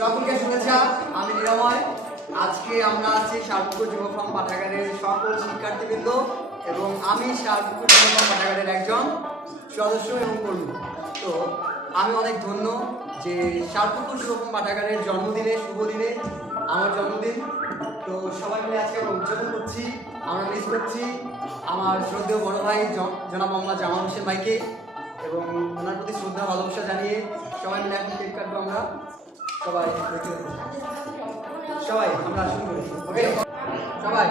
সকলকে শুভেচ্ছা। আমি নিরাময়। আজকে আমরা আছি শালপুকুর যুব ফ্রম পাঠাগারের সকল শিক্ষার্থীবৃন্দ এবং আমি শালপুকুর যুব ফ্রম পাঠাগারের একজন সদস্য এবং কর্মী। তো আমি অনেক ধন্য যে শালপুকুর যুব ফ্রম পাঠাগারের জন্মদিনে, শুভ দিনে, আমার জন্মদিন। তো সবাই মিলে আজকে আমরা উদযাপন করছি। আমরা মিস করছি আমার শ্রদ্ধেয় বড় ভাই জনাব মোহাম্মদ জামাল হোসেন ভাইকে এবং ওনার প্রতি শ্রদ্ধা ভালোবাসা জানিয়ে সবাই মিলে এখন কেক কাটবো। আমরা সবাই আমরা আসুন করি। ওকে সবাই